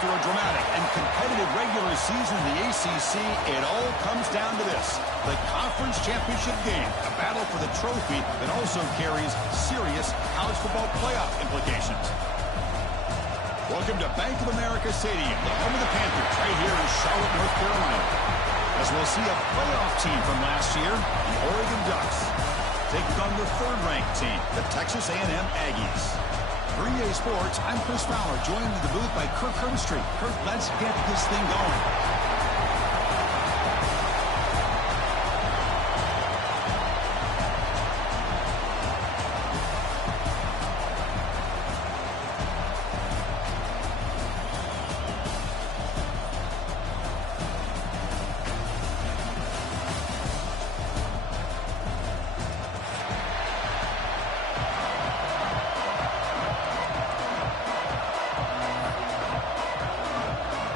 After a dramatic and competitive regular season in the ACC, it all comes down to this: the conference championship game, a battle for the trophy that also carries serious college football playoff implications. Welcome to Bank of America Stadium, the home of the Panthers, right here in Charlotte, North Carolina. As we'll see a playoff team from last year, the Oregon Ducks, taking on the third-ranked team, the Texas A&M Aggies. For EA Sports, I'm Chris Fowler, joined in the booth by Kirk Herbstreit. Kirk, let's get this thing going.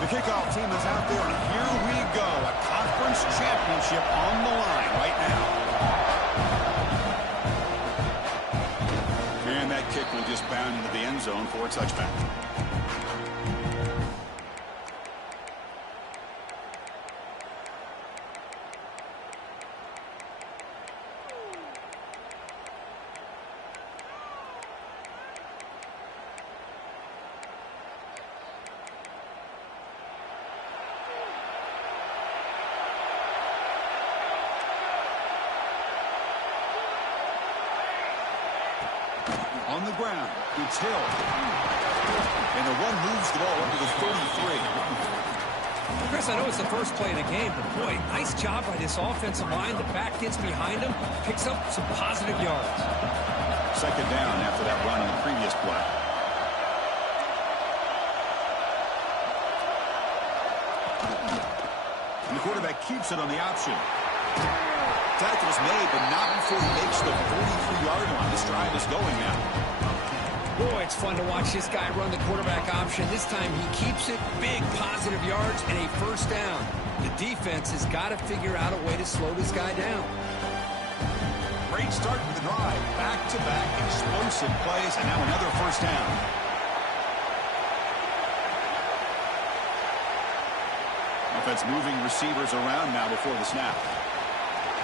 The kickoff team is out there, and here we go. A conference championship on the line right now. And that kick will just bound into the end zone for a touchback. On the ground, it's Hill. And the run moves the ball up to the 33. Chris, I know it's the first play of the game, but boy, nice job by this offensive line. The back gets behind him, picks up some positive yards. Second down after that run on the previous play. And the quarterback keeps it on the option. Tackle's made, but not before he makes the 43-yard line. This drive is going now. Boy, it's fun to watch this guy run the quarterback option. This time he keeps it, big positive yards, and a first down. The defense has got to figure out a way to slow this guy down. Great start with the drive. Back-to-back explosive plays, and now another first down. Offense moving receivers around now before the snap.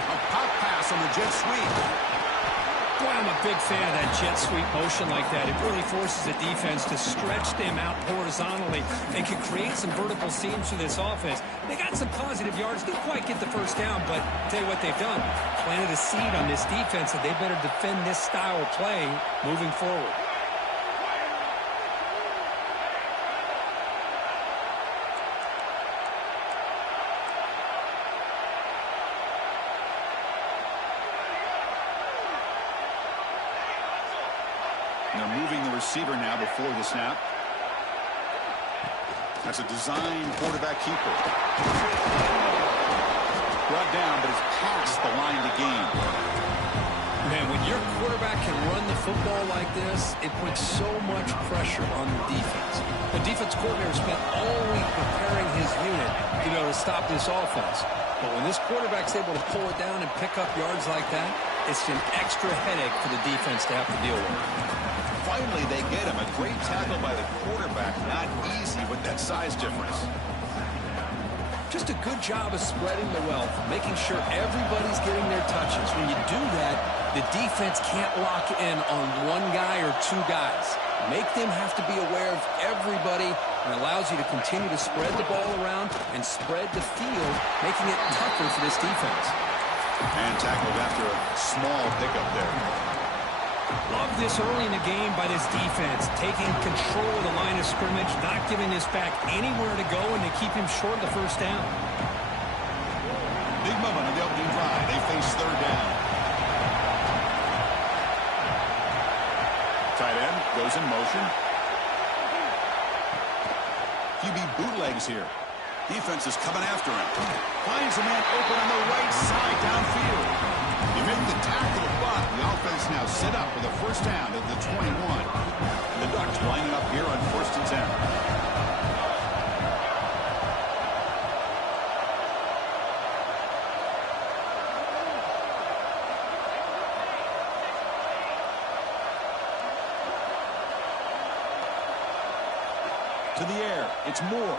A pop pass on the jet sweep. Boy, I'm a big fan of that jet sweep motion like that. It really forces the defense to stretch them out horizontally and can create some vertical seams for this offense. They got some positive yards. Didn't quite get the first down, but I'll tell you what they've done. Planted a seed on this defense that they better defend this style of play moving forward. They're moving the receiver now before the snap. That's a design quarterback keeper. Brought down, but it's past the line to gain. Man, when your quarterback can run the football like this, it puts so much pressure on the defense. The defense coordinator spent all week preparing his unit to be able to stop this offense. But when this quarterback's able to pull it down and pick up yards like that, it's an extra headache for the defense to have to deal with. Finally, they get him. A great tackle by the quarterback. Not easy with that size difference. Just a good job of spreading the wealth, making sure everybody's getting their touches. When you do that, the defense can't lock in on one guy or two guys. Make them have to be aware of everybody, and allows you to continue to spread the ball around and spread the field, making it tougher for this defense. And tackled after a small pickup there. Love this early in the game by this defense, taking control of the line of scrimmage, not giving this back anywhere to go, and they keep him short of the first down. Big moment on the opening drive. They face third down. Tight end goes in motion. QB bootlegs here. Defense is coming after him. Finds a man open on the right side downfield. He made the tackle, but the offense now set up for the first down at the 21. And the Ducks lining up here on 1st and 10. To the air. It's Moore.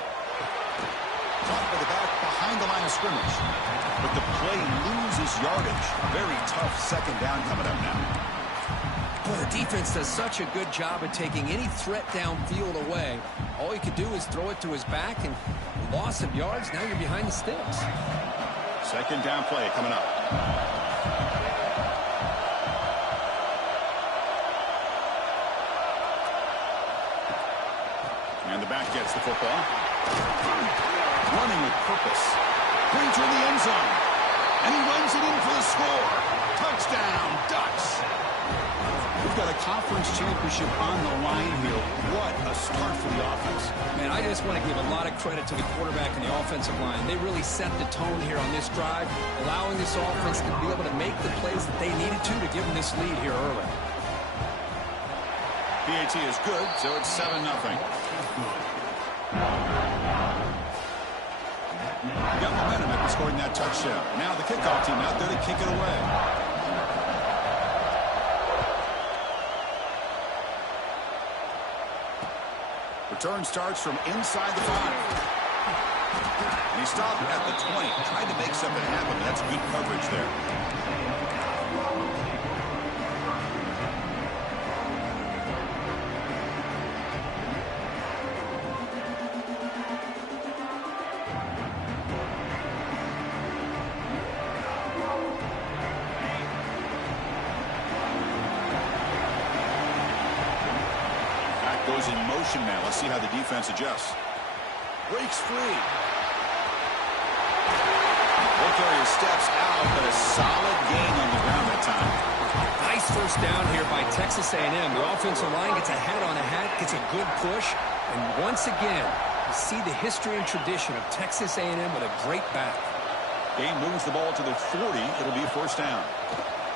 Caught by the back behind the line of scrimmage. But the play loses yardage. Very tough second down coming up now. Well, the defense does such a good job of taking any threat downfield away. All you could do is throw it to his back, and loss of yards, now you're behind the sticks. Second down play coming up. And the back gets the football. Running with purpose. Brings her in the end zone. And he runs it in for the score. Touchdown, Ducks. We've got a conference championship on the line here. What a start for the offense. Man, I just want to give a lot of credit to the quarterback and the offensive line. They really set the tone here on this drive, allowing this offense to be able to make the plays that they needed to give them this lead here early. PAT is good, so it's 7-0. Got momentum after scoring that touchdown. Now the kickoff team out there to kick it away. Return starts from inside the 5. And he stopped at the 20. Tried to make something happen. That's good coverage there. Goes in motion now. Let's see how the defense adjusts. Breaks free. Ball carrier steps out, but a solid gain on the ground that time. Nice first down here by Texas A&M. The offensive line gets a hat on a hat, gets a good push, and once again, you see the history and tradition of Texas A&M with a great back. Game moves the ball to the 40. It'll be a first down.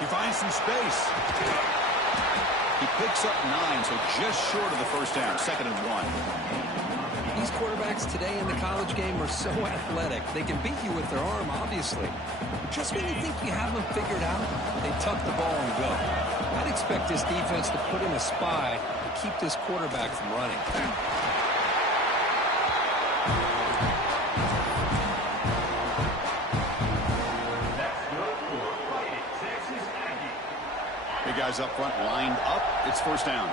He finds some space. He picks up 9, so just short of the first down. 2nd and 1. These quarterbacks today in the college game are so athletic. They can beat you with their arm, obviously. Just when you think you have them figured out, they tuck the ball and go. I'd expect this defense to put in a spy to keep this quarterback from running. Guys up front lined up. It's first down.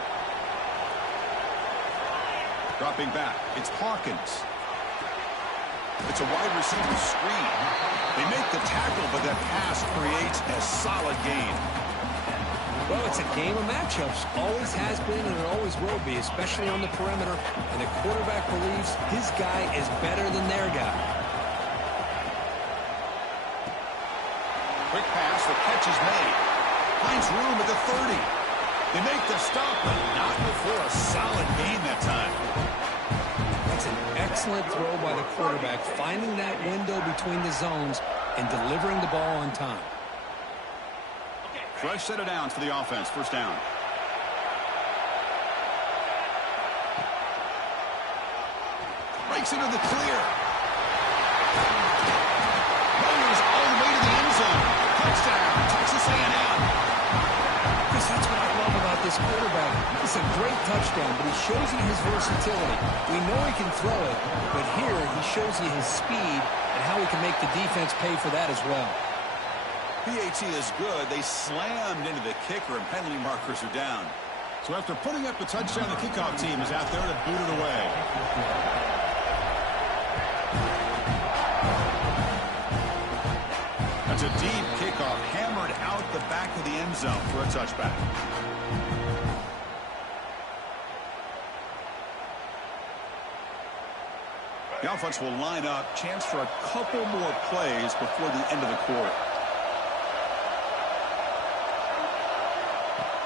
Dropping back. It's Hawkins. It's a wide receiver screen. They make the tackle, but that pass creates a solid gain. Well, it's a game of matchups. Always has been and it always will be, especially on the perimeter. And the quarterback believes his guy is better than their guy. Quick pass. The catch is made. Finds room at the 30. They make the stop, but not before a solid gain that time. That's an excellent throw by the quarterback, finding that window between the zones and delivering the ball on time. Fresh set of downs for the offense. First down. Breaks into the clear. Goes all the way to the end zone. Touchdown, Texas A&M. That's what I love about this quarterback. It's a great touchdown, but he shows you his versatility. We know he can throw it, but here he shows you his speed and how he can make the defense pay for that as well. PAT is good. They slammed into the kicker, and penalty markers are down. So after putting up the touchdown, the kickoff team is out there to boot it away. That's a deep kickoff, hammered out the back of the end zone for a touchback. The offense will line up. Chance for a couple more plays before the end of the quarter.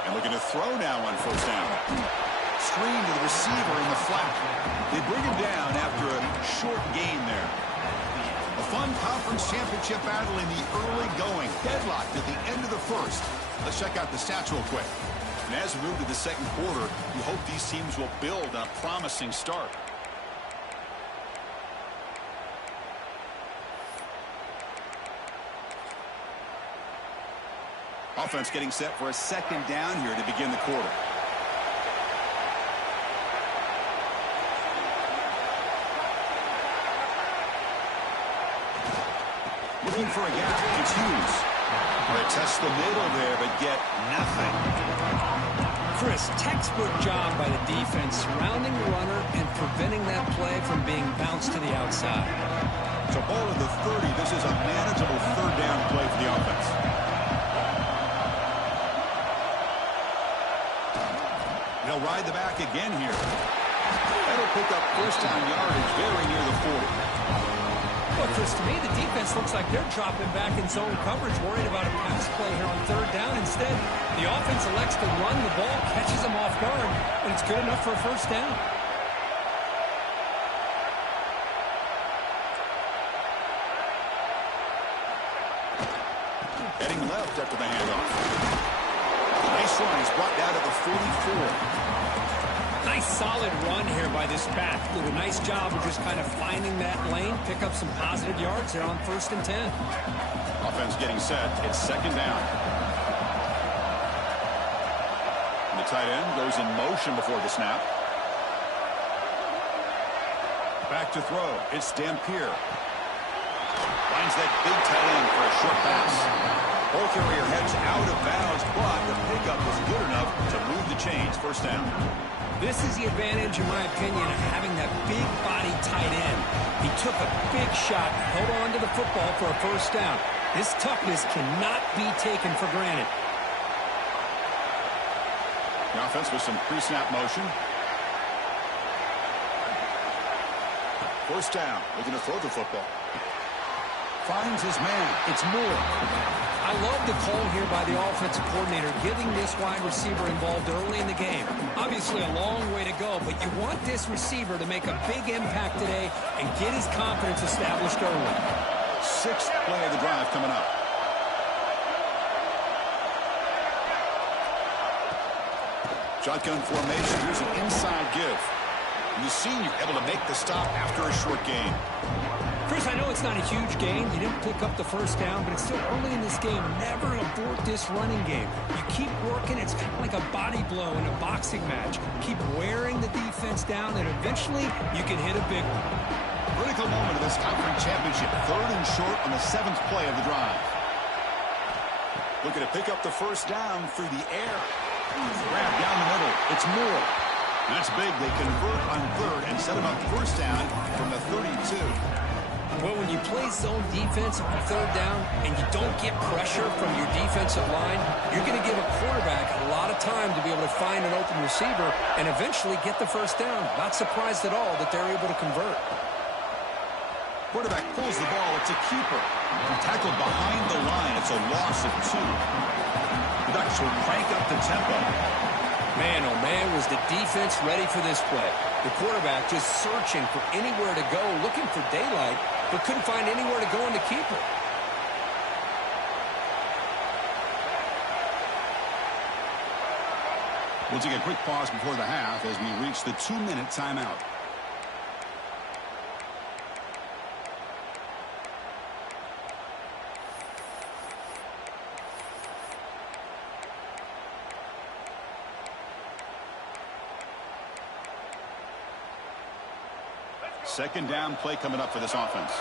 And looking to throw now on first down. Screen to the receiver in the flat. They bring him down after a short gain there. A fun conference championship battle in the early going. Deadlocked at the end of the first. Let's check out the stats real quick. And as we move to the second quarter, we hope these teams will build on a promising start. Offense getting set for a second down here to begin the quarter. Looking for a gap. It's Hughes. They test the middle there, but get nothing. Chris, textbook job by the defense, surrounding the runner and preventing that play from being bounced to the outside. So ball at the 30. This is a manageable third down play for the offense. They'll ride the back again here. That'll pick up first down yardage very near the 40. Well, Chris, to me, the defense looks like they're dropping back in zone coverage, worried about a pass play here on third down. Instead, the offense elects to run the ball, catches them off guard, and it's good enough for a first down. Heading left after the handoff. Nice run. He's brought down to the 44. Nice solid run here by this back. Did a nice job of just kind of finding that lane, pick up some positive yards there on 1st and 10. Offense getting set. It's second down. And the tight end goes in motion before the snap. Back to throw. It's Dampier. Finds that big tight end for a short pass. Ball carrier heads out of bounds, but the pickup was good enough to move the chains. First down. This is the advantage, in my opinion, of having that big body tight end. He took a big shot, held on to the football for a first down. This toughness cannot be taken for granted. The offense with some pre-snap motion. First down, looking to throw the football. Finds his man. It's Moore. I love the call here by the offensive coordinator, getting this wide receiver involved early in the game. Obviously a long way to go, but you want this receiver to make a big impact today and get his confidence established early. 6th play of the drive coming up. Shotgun formation. Here's an inside give. And the senior able to make the stop after a short gain. Chris, I know it's not a huge gain. You didn't pick up the first down, but it's still early in this game. Never abort this running game. You keep working. It's kind of like a body blow in a boxing match. Keep wearing the defense down, and eventually you can hit a big one. Critical moment of this conference championship. 3rd and short on the 7th play of the drive. Looking to pick up the first down through the air. Grab down the middle. It's Moore. That's big. They convert on 3rd and set him up first down from the 32. Well, when you play zone defense on 3rd down and you don't get pressure from your defensive line, you're going to give a quarterback a lot of time to be able to find an open receiver and eventually get the first down. Not surprised at all that they're able to convert. Quarterback pulls the ball. It's a keeper. Tackled behind the line. It's a loss of 2. The Ducks will crank up the tempo. Man, oh man, was the defense ready for this play. The quarterback just searching for anywhere to go, looking for daylight, but couldn't find anywhere to go in the keeper. We'll take a quick pause before the half as we reach the 2-minute timeout. Second down play coming up for this offense.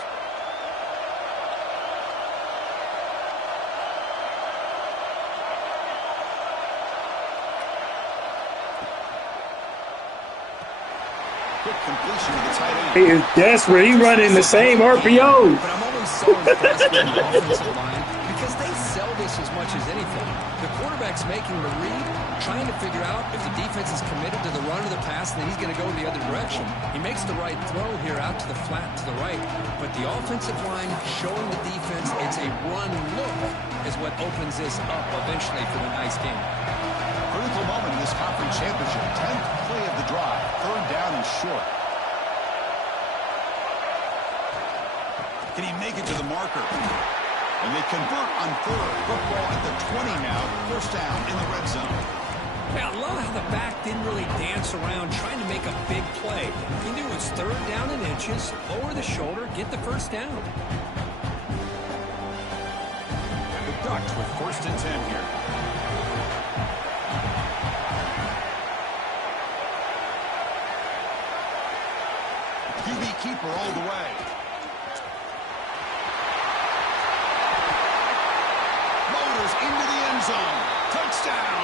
Quick completion to the tight end. He is desperate. He's running the same RPO. But I'm always so impressed with the offensive line because they sell this as much as anything. The quarterback's making the read, trying to figure out if the defense is committed to the run or the pass, and then he's going to go the other direction. He makes the right throw here out to the flat to the right, but the offensive line showing the defense it's a run look is what opens this up eventually for the nice game. Critical moment in this conference championship. 10th play of the drive. 3rd down and short. Can he make it to the marker? And they convert on 3rd. Football at the 20 now. First down in the red zone. Yeah, I love how the back didn't really dance around trying to make a big play. He knew it was 3rd down in inches, lower the shoulder, get the first down. The Ducks with 1st and 10 here. QB keeper all the way.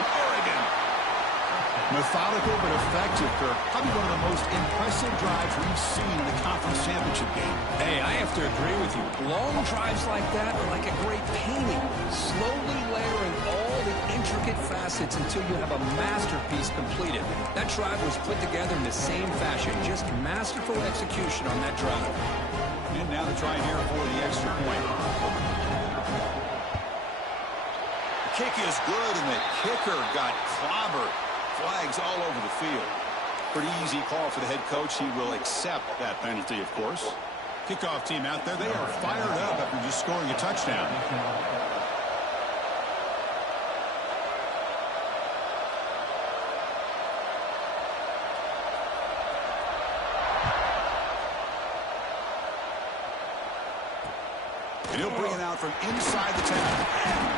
Oregon. Methodical but effective, Kirk. Probably one of the most impressive drives we've seen in the conference championship game. Hey, I have to agree with you. Long drives like that are like a great painting. Slowly layering all the intricate facets until you have a masterpiece completed. That drive was put together in the same fashion. Just masterful execution on that drive. And now the try here for the extra point. The kick is good, and the kicker got clobbered. Flags all over the field. Pretty easy call for the head coach. He will accept that penalty, of course. Kickoff team out there, they are fired up after just scoring a touchdown. And he'll bring it out from inside the 10.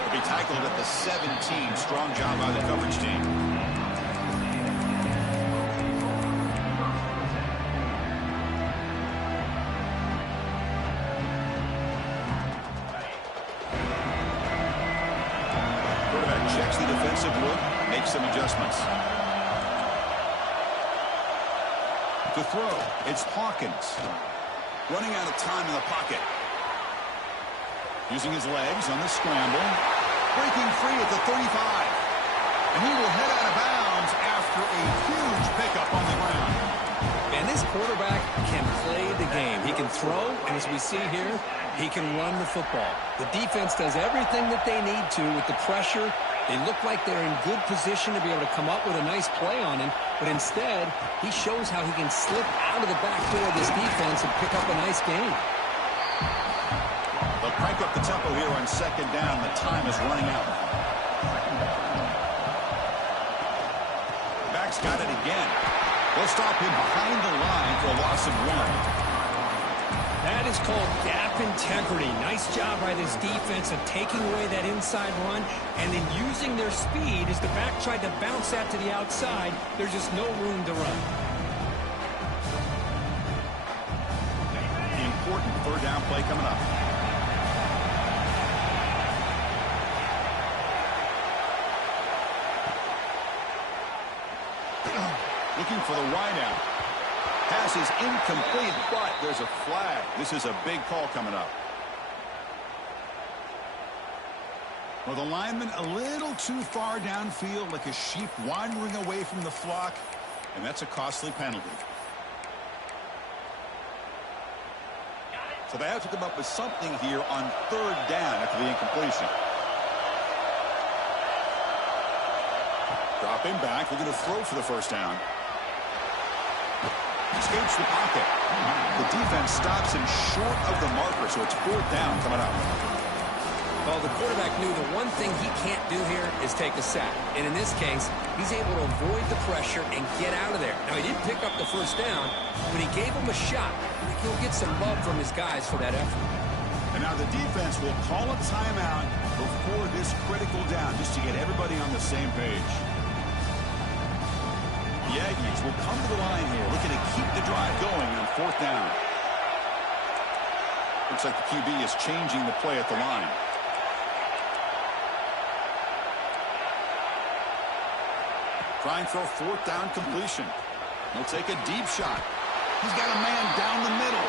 He'll be tackled at the 17. Strong job by the coverage team. Checks the defensive look, makes some adjustments. To throw, it's Hawkins. Running out of time in the pocket. Using his legs on the scramble. Breaking free at the 35. And he will head out of bounds after a huge pickup on the ground. And this quarterback can play the game. He can throw, and as we see here, he can run the football. The defense does everything that they need to with the pressure. They look like they're in good position to be able to come up with a nice play on him, but instead, he shows how he can slip out of the back door of this defense and pick up a nice gain. They'll crank up the tempo here on second down. The time is running out. Back's got it again. They'll stop him behind the line for a loss of 1. That is called gap integrity. Nice job by this defense of taking away that inside run and then using their speed as the back tried to bounce that to the outside. There's just no room to run. Important third down play coming up. Looking for the wideout. Pass is incomplete, but there's a flag. This is a big call coming up. Well, the lineman a little too far downfield, like a sheep wandering away from the flock, and that's a costly penalty. So they have to come up with something here on third down after the incompletion. Dropping back, looking to throw for the first down. Escapes the pocket. The defense stops him short of the marker, so it's fourth down coming up. Well, the quarterback knew the one thing he can't do here is take a sack. And in this case, he's able to avoid the pressure and get out of there. Now, he didn't pick up the first down, but he gave him a shot. I think he'll get some love from his guys for that effort. And now the defense will call a timeout before this critical down, just to get everybody on the same page. The Aggies will come to the line here, looking to keep the drive going on fourth down. Looks like the QB is changing the play at the line. Trying for a fourth down completion. He'll take a deep shot. He's got a man down the middle.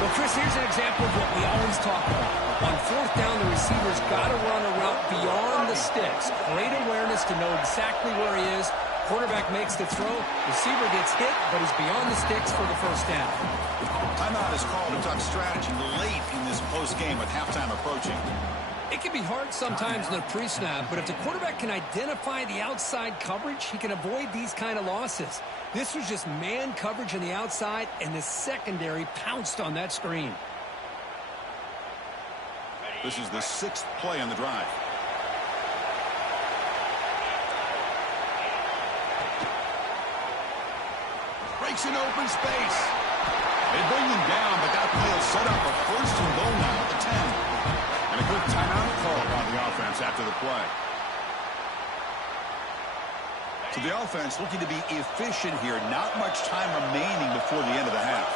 Well, Chris, here's an example of what we always talk about. On fourth down, the receiver's got to run a route beyond the sticks. Great awareness to know exactly where he is. Quarterback makes the throw. Receiver gets hit, but he's beyond the sticks for the first down. Timeout is called to talk strategy late in this close game with halftime approaching. It can be hard sometimes in a pre-snap, but if the quarterback can identify the outside coverage, he can avoid these kind of losses. This was just man coverage on the outside, and the secondary pounced on that screen. This is the sixth play on the drive. Breaks in open space. They bring him down, but that play will set up a first and goal now at the 10. And a good timeout call on the offense after the play. So the offense looking to be efficient here. Not much time remaining before the end of the half.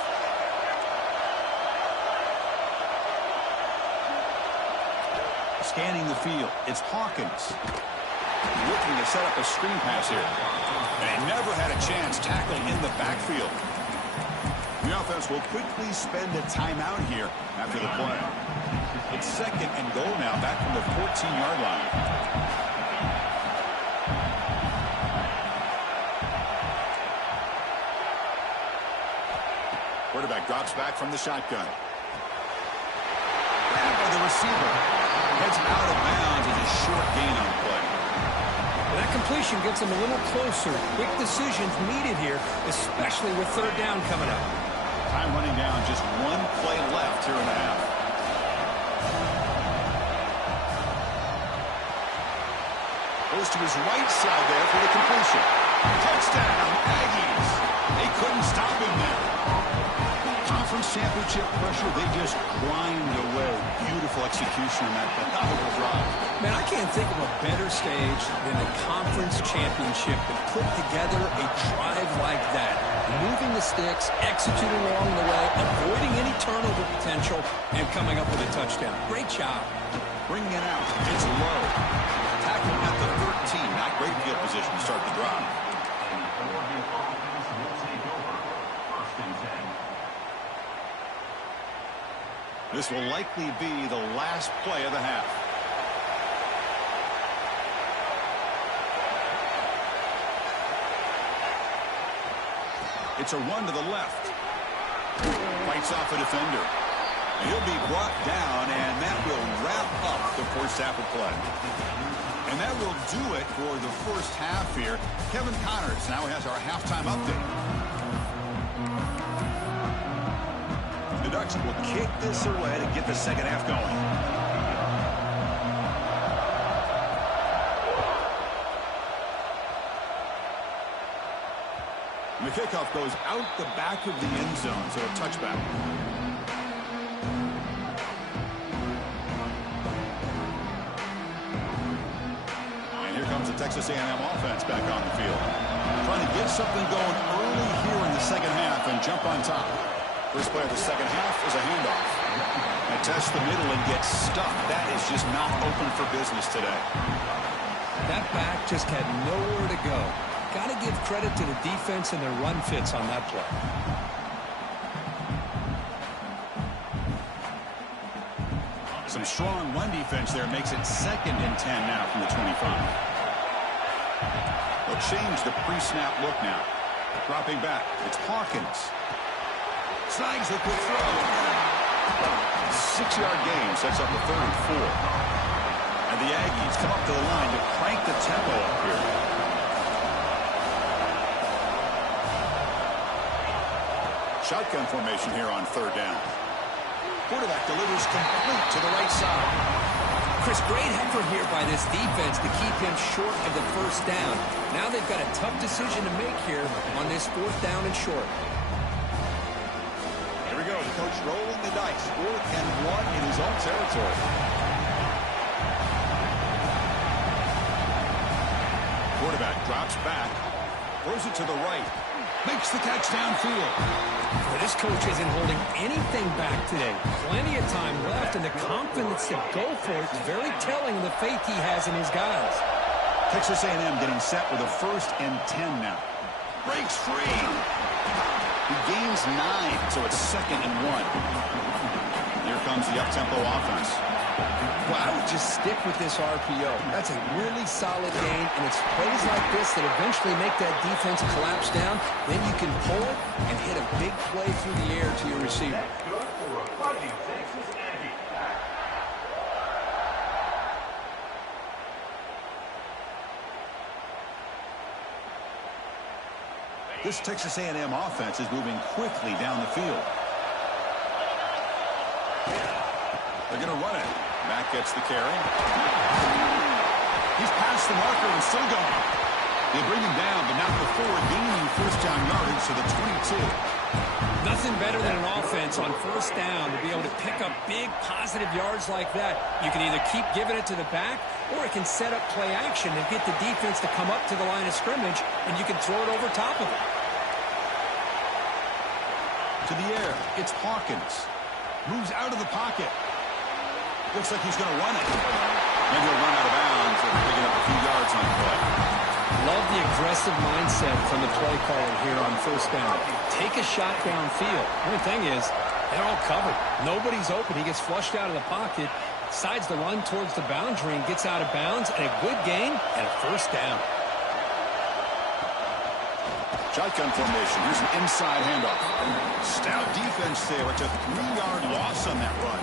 Scanning the field. It's Hawkins. Looking to set up a screen pass here. And he never had a chance tackling in the backfield. The offense will quickly spend a timeout here after the play. It's 2nd and goal now, back from the 14-yard line. Quarterback drops back from the shotgun. Grabbed by the receiver. Heads out of bounds as a short gain on the play. That completion gets him a little closer. Quick decisions needed here, especially with 3rd down coming up. Time running down, just 1 play left here in the half. Goes to his right side there for the completion. Touchdown, Aggies. They couldn't stop him there. Conference championship pressure, they just grind away. Beautiful execution on that phenomenal drive. Man, I can't think of a better stage than the conference championship to put together a drive like that. Moving the sticks, executing along the way, avoiding any turnover potential, and coming up with a touchdown. Great job. Bringing it out. It's low. Tackling at the 13. Not great field position to start the drive. This will likely be the last play of the half. It's a run to the left. Fights off a defender. He'll be brought down, and that will wrap up the first half of play. And that will do it for the first half here. Kevin Connors now has our halftime update. The Ducks will kick this away to get the second half going. And the kickoff goes out the back of the end zone, so a touchback. And here comes the Texas A&M offense back on the field. Trying to get something going early here in the second half and jump on top. First play of the second half is a handoff. And test the middle and get stuck. That is just not open for business today. That back just had nowhere to go. Got to give credit to the defense and their run fits on that play. Some strong run defense there makes it 2nd and 10 now from the 25. They'll change the pre-snap look now. Dropping back. It's Hawkins. Snags the quick throw. 6-yard gain sets up the 3rd and 4. And the Aggies come up to the line to crank the tempo up here. Shotgun formation here on 3rd down. Quarterback delivers complete to the right side. Chris, great effort here by this defense to keep him short of the first down. Now they've got a tough decision to make here on this 4th down and short. Here we go. The coach rolling the dice. 4th and 1 in his own territory. Quarterback drops back. Throws it to the right. Makes the catch downfield. Well, this coach isn't holding anything back today. Plenty of time left, and the confidence to go for it is very telling of the faith he has in his guys. Texas A&M getting set with a 1st and 10 now. Breaks free. He gains 9, so it's 2nd and 1. Here comes the up-tempo offense. Well, I would just stick with this RPO. That's a really solid gain, and it's plays like this that eventually make that defense collapse down. Then you can pull it and hit a big play through the air to your receiver. This Texas A&M offense is moving quickly down the field. They're going to run it. Mack gets the carry. He's past the marker and still going. They bring him down, but not before gaining 1st down yardage to the 22. Nothing better than an offense on 1st down to be able to pick up big positive yards like that. You can either keep giving it to the back, or it can set up play action and get the defense to come up to the line of scrimmage, and you can throw it over top of it. To the air, it's Hawkins. Moves out of the pocket. Looks like he's going to run it. And he'll run out of bounds, picking up a few yards yards on the play. Love the aggressive mindset from the play caller here on first down. Take a shot downfield. The only thing is, they're all covered. Nobody's open. He gets flushed out of the pocket, decides to run towards the boundary and gets out of bounds, and a good gain and a first down. Shotgun formation. Here's an inside handoff. Stout defense there. It's a 3-yard loss on that run.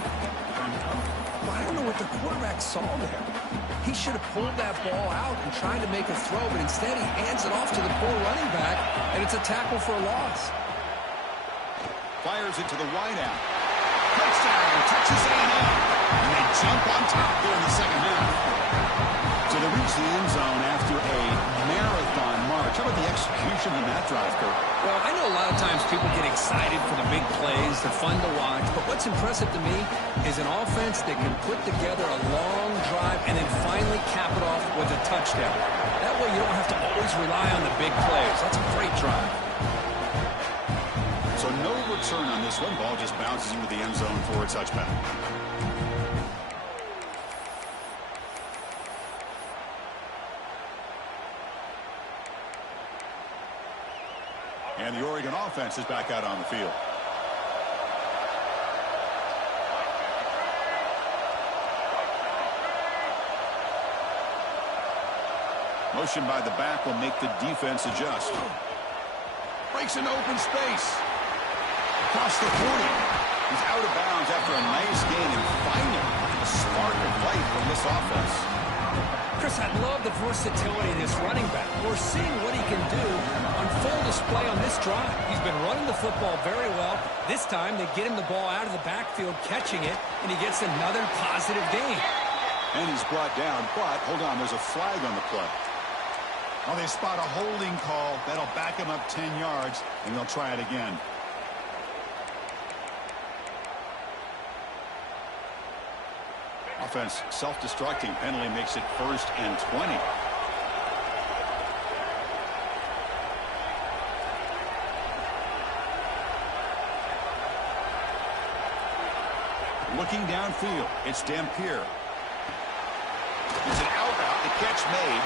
Well, I don't know what the quarterback saw there. He should have pulled that ball out and tried to make a throw, but instead he hands it off to the poor running back, and it's a tackle for a loss. Fires it to the wideout. Touchdown, Texas A&M. And they jump on top there in the second half. So they reach the end zone after a marathon march. How about the execution in that drive, Kurt? Well, I know a lot of times people get excited for the big plays. They're fun to watch. But what's impressive to me is an offense that can put together a long drive and then finally cap it off with a touchdown. That way you don't have to always rely on the big plays. That's a great drive. So no return on this one. Ball just bounces into the end zone for a touchback. And the Oregon offense is back out on the field. Motion by the back will make the defense adjust. Breaks into open space. Across the 40. He's out of bounds after a nice gain, and finally a spark of life from this offense. Chris, I love the versatility of this running back. We're seeing what he can do on full display on this drive. He's been running the football very well. This time they get him the ball out of the backfield, catching it, and he gets another positive gain. And he's brought down, but hold on, there's a flag on the play. Oh, they spot a holding call. That'll back him up 10 yards, and they'll try it again. Offense self-destructing. Penalty makes it 1st and 20. Looking downfield, it's Dampier. It's an out-out. The catch made.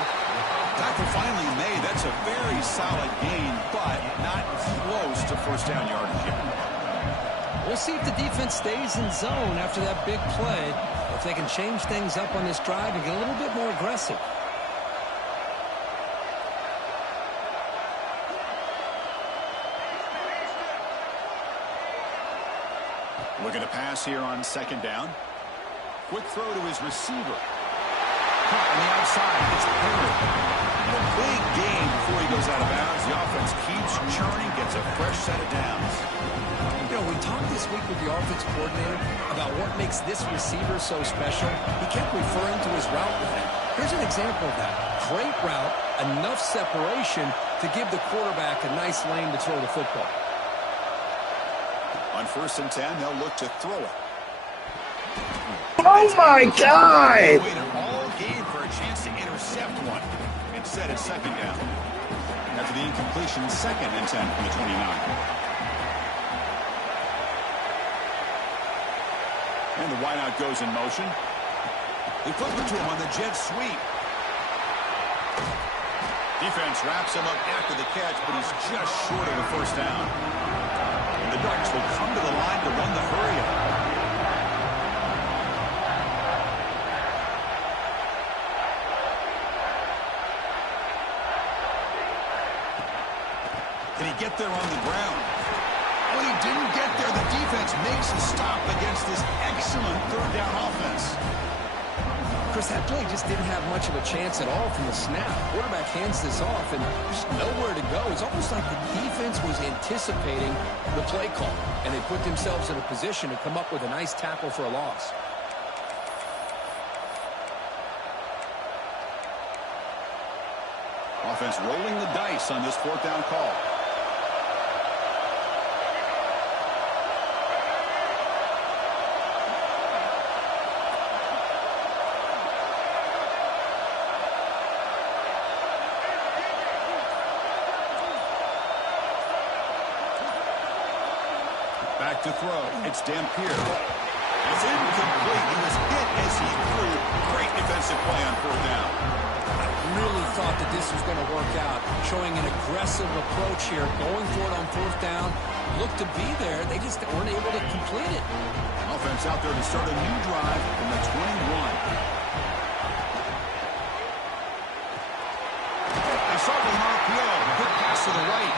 Tackle finally made. That's a very solid gain, but not close to first down yardage yet. We'll see if the defense stays in zone after that big play. If they can change things up on this drive and get a little bit more aggressive. Looking to pass here on 2nd down. Quick throw to his receiver. Caught on the outside. It's Perry. And a big gain before he goes out of bounds. The offense keeps churning, gets a fresh set of downs. You know, we talked this week with the offense coordinator about what makes this receiver so special. He kept referring to his route running. Here's an example of that. Great route, enough separation to give the quarterback a nice lane to throw the football. On 1st and 10, they'll look to throw it. Oh, my God! Waited all game for a chance to intercept one. Instead, it's 2nd down. After the incompletion, 2nd and 10 from the 29. And the wideout goes in motion. They flip it to him on the jet sweep. Defense wraps him up after the catch, but he's just short of the first down. And the Ducks will come to the line to run the hurry-up. Can he get there on the ground? When he didn't get there, the defense makes a stop against this excellent 3rd down offense. Chris, that play just didn't have much of a chance at all from the snap. Quarterback hands this off, and there's nowhere to go. It's almost like the defense was anticipating the play call, and they put themselves in a position to come up with a nice tackle for a loss. Offense rolling the dice on this 4th down call. Back to throw. It's Dampier. It's incomplete. He was hit as he threw. Great defensive play on 4th down. Really that this was going to work out, showing an aggressive approach here, going for it on fourth down. Looked to be there. They just weren't able to complete it. Offense out there to start a new drive from the 21. They start with an RPO. Quick pass to the right.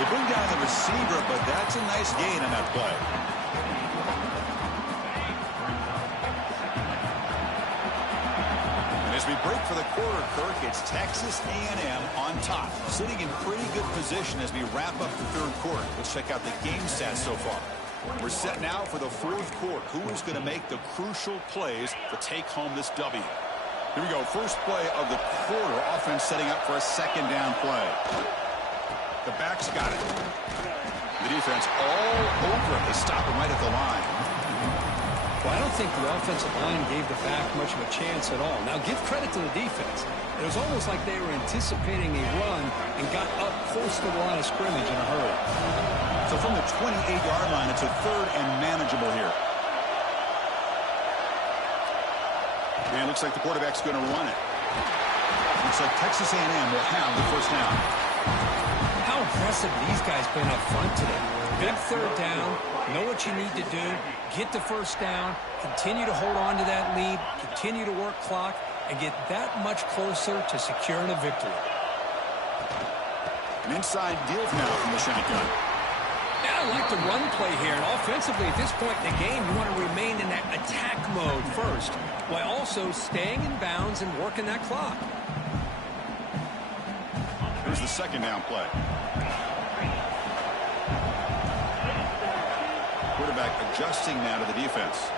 They bring down the receiver, but that's a nice gain on that play. And as we break for the quarter, Kirk, it's Texas A&M on top, sitting in pretty good position as we wrap up the third quarter. Let's check out the game stats so far. We're set now for the fourth quarter. Who is going to make the crucial plays to take home this W? Here we go. First play of the quarter. Offense setting up for a second down play. The back's got it. The defense all over it. They stop him right at the line. Well, I don't think the offensive line gave the back much of a chance at all. Now, give credit to the defense. It was almost like they were anticipating a run and got up close to the line of scrimmage in a hurry. So from the 28-yard line, it's a third and manageable here. And it looks like the quarterback's going to run it. Looks like Texas A&M will have the first down. How impressive these guys been up front today. Big third down, know what you need to do, get the first down, continue to hold on to that lead, continue to work clock, and get that much closer to securing a victory. An inside give now from the shotgun. Yeah, I like the run play here. And offensively, at this point in the game, you want to remain in that attack mode first, while also staying in bounds and working that clock. Here's the second down play. Quarterback adjusting now to the defense.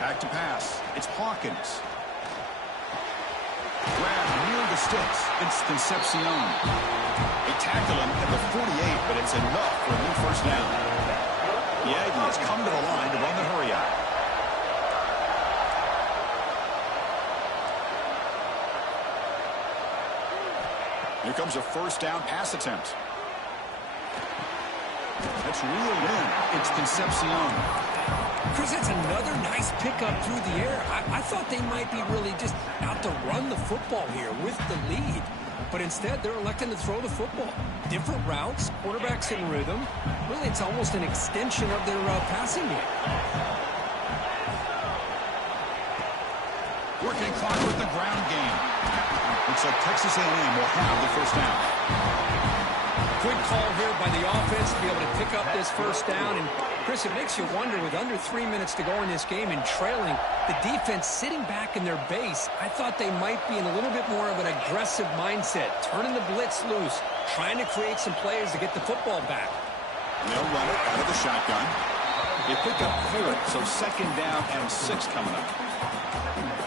Back to pass. It's Hawkins. Grab near the sticks. It's Concepcion. They tackle him at the 48, but it's enough for a new first down. The Aggies come to the line to run the hurry out. Here comes a first down pass attempt. That's reeled in. It's Concepcion. Chris, that's another nice pickup through the air. I thought they might be really just out to run the football here with the lead. But instead, they're electing to throw the football. Different routes, quarterbacks in rhythm. Really, it's almost an extension of their passing game. Working clock with the ground game. Looks like Texas A&M will have the first down. Good call here by the offense to be able to pick up this first down. And, Chris, it makes you wonder, with under 3 minutes to go in this game and trailing, the defense sitting back in their base, I thought they might be in a little bit more of an aggressive mindset, turning the blitz loose, trying to create some plays to get the football back. They'll run it out of the shotgun. They pick up 4, so second down and 6 coming up.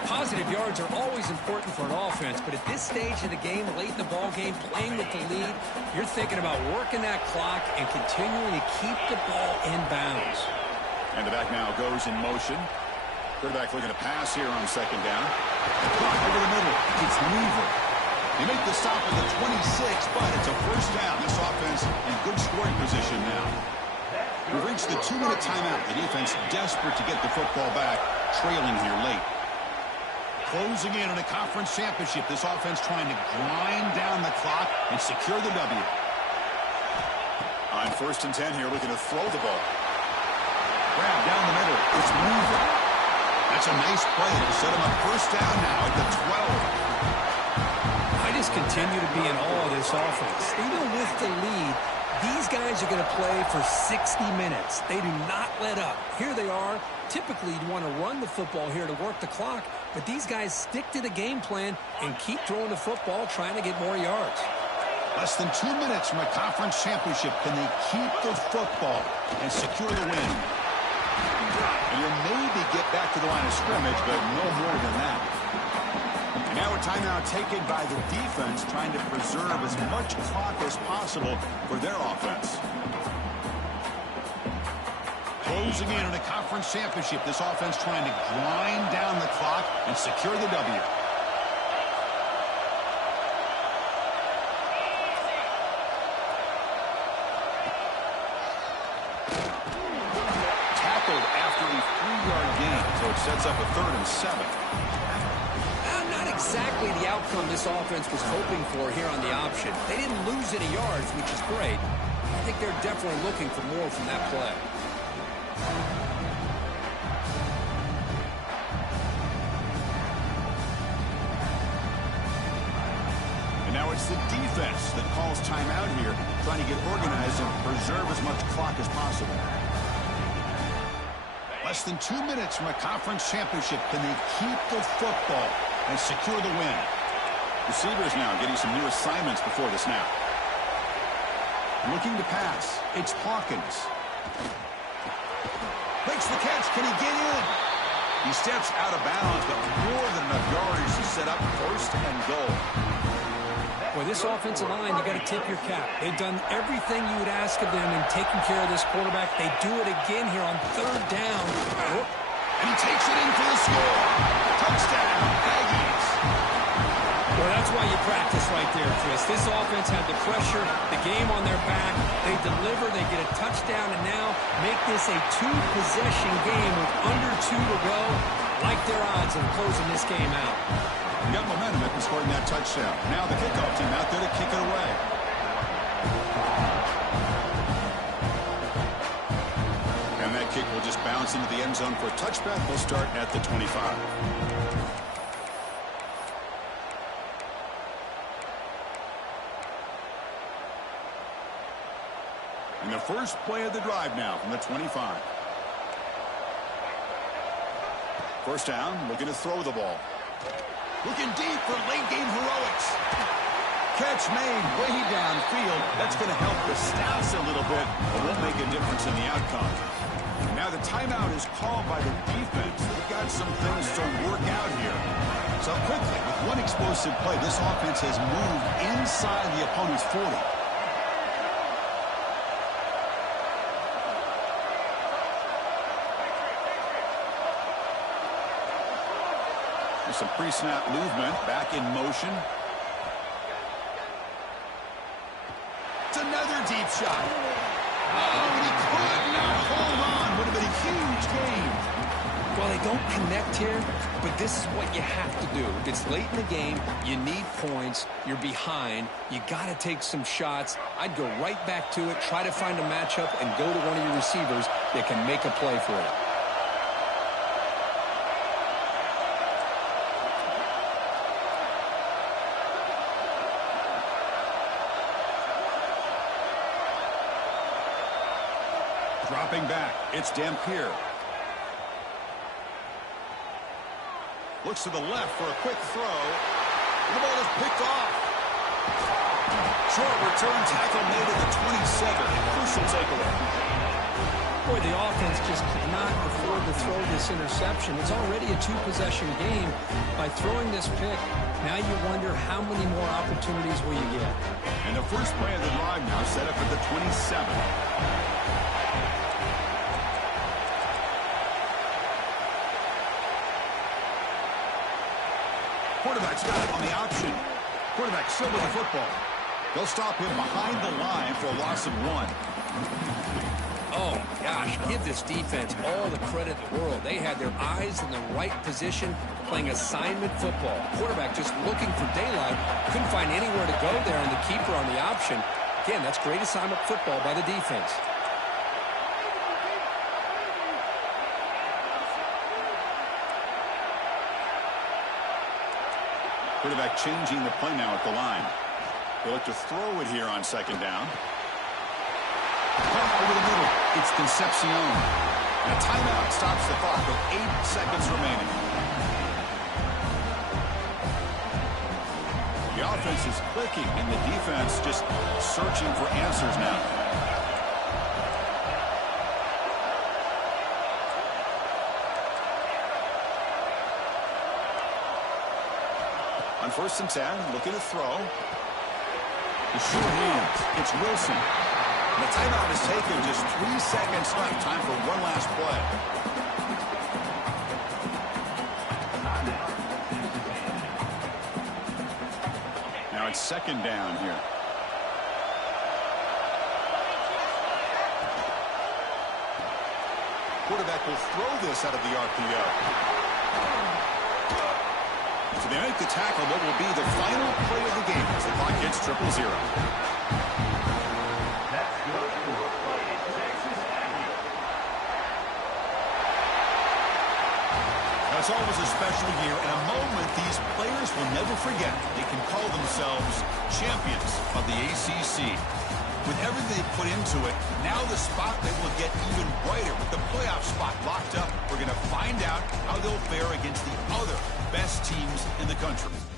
Positive yards are always important for an offense, but at this stage of the game, late in the ball game, playing with the lead, you're thinking about working that clock and continuing to keep the ball in bounds. And the back now goes in motion. Quarterback looking to pass here on second down. Clock over the middle. It's Weaver. They make the stop at the 26, but it's a first down. This offense in good scoring position now. We've reached the 2-minute timeout. The defense desperate to get the football back, trailing here late. Closing in on a conference championship. This offense trying to grind down the clock and secure the W. On 1st and 10 here, looking to throw the ball. Grab down the middle. It's Weaver. That's a nice play to set him up first down now at the 12. I just continue to be in awe of this offense. Even with the lead, these guys are going to play for 60 minutes. They do not let up. Here they are. Typically, you'd want to run the football here to work the clock, but these guys stick to the game plan and keep throwing the football, trying to get more yards. Less than 2 minutes from a conference championship. Can they keep the football and secure the win? And you'll maybe get back to the line of scrimmage, but no more than that. And now a timeout taken by the defense, trying to preserve as much clock as possible for their offense. Closing in on a conference championship. This offense trying to grind down the clock and secure the W. Tackled after a 3-yard gain, so it sets up a 3rd and 7. exactly the outcome this offense was hoping for here on the option. They didn't lose any yards, which is great. I think they're definitely looking for more from that play. And now it's the defense that calls timeout here, trying to get organized and preserve as much clock as possible. Less than 2 minutes from a conference championship. Can they keep the football and secure the win? Receivers now getting some new assignments before the snap. Looking to pass. It's Hawkins. Makes the catch. Can he get in? He steps out of bounds, but more than enough yardage to set up first and goal. Boy, this offensive line, you got to tip your cap. They've done everything you would ask of them in taking care of this quarterback. They do it again here on third down. And he takes it in for the score. Touchdown, Aggies. Well, that's why you practice right there, Chris. This offense had the pressure, the game on their back. They deliver, they get a touchdown, and now make this a two-possession game with under 2 to go. Like their odds of closing this game out. You got momentum after scoring that touchdown. Now the kickoff team out there to kick it away. And that kick will just bounce into the end zone for a touchback. We'll start at the 25. And the first play of the drive now from the 25. First down, looking to throw the ball. Looking deep for late-game heroics. Catch made way downfield. That's going to help the stats a little bit, but won't make a difference in the outcome. Now the timeout is called by the defense. They've got some things to work out here. So quickly, with one explosive play, this offense has moved inside the opponent's 40. Some pre-snap movement, back in motion. It's another deep shot. Oh, and he could not hold on. Would have been a huge gain. Well, they don't connect here, but this is what you have to do. It's late in the game. You need points. You're behind. You got to take some shots. I'd go right back to it, try to find a matchup, and go to one of your receivers that can make a play for you. Dropping back, it's Dampier. Looks to the left for a quick throw. The ball is picked off. Short return tackle made at the 27. Crucial takeaway. Boy, the offense just cannot afford to throw this interception. It's already a two-possession game. By throwing this pick, now you wonder how many more opportunities will you get. And the first play of the drive now set up at the 27. Quarterback's got it on the option. Quarterback still with the football. They'll stop him behind the line for a loss of 1. Oh, gosh, give this defense all the credit in the world. They had their eyes in the right position, playing assignment football. Quarterback just looking for daylight. Couldn't find anywhere to go there, and the keeper on the option. Again, that's great assignment football by the defense. Quarterback changing the play now at the line. They'll look to throw it here on second down. Over the middle, it's Concepcion. And a timeout stops the clock with 8 seconds remaining. The offense is clicking, and the defense just searching for answers now. On 1st and 10, looking to throw. The short hands, it's Wilson. And the timeout is taken, just 3 seconds left. Time for one last play. Now it's second down here. Quarterback will throw this out of the RPO. So they make the tackle, what will be the final play of the game as the clock hits 0-0. It's always a special year and a moment these players will never forget. They can call themselves champions of the ACC. With everything they put into it, now the spotlight will get even brighter. With the playoff spot locked up, we're going to find out how they'll fare against the other best teams in the country.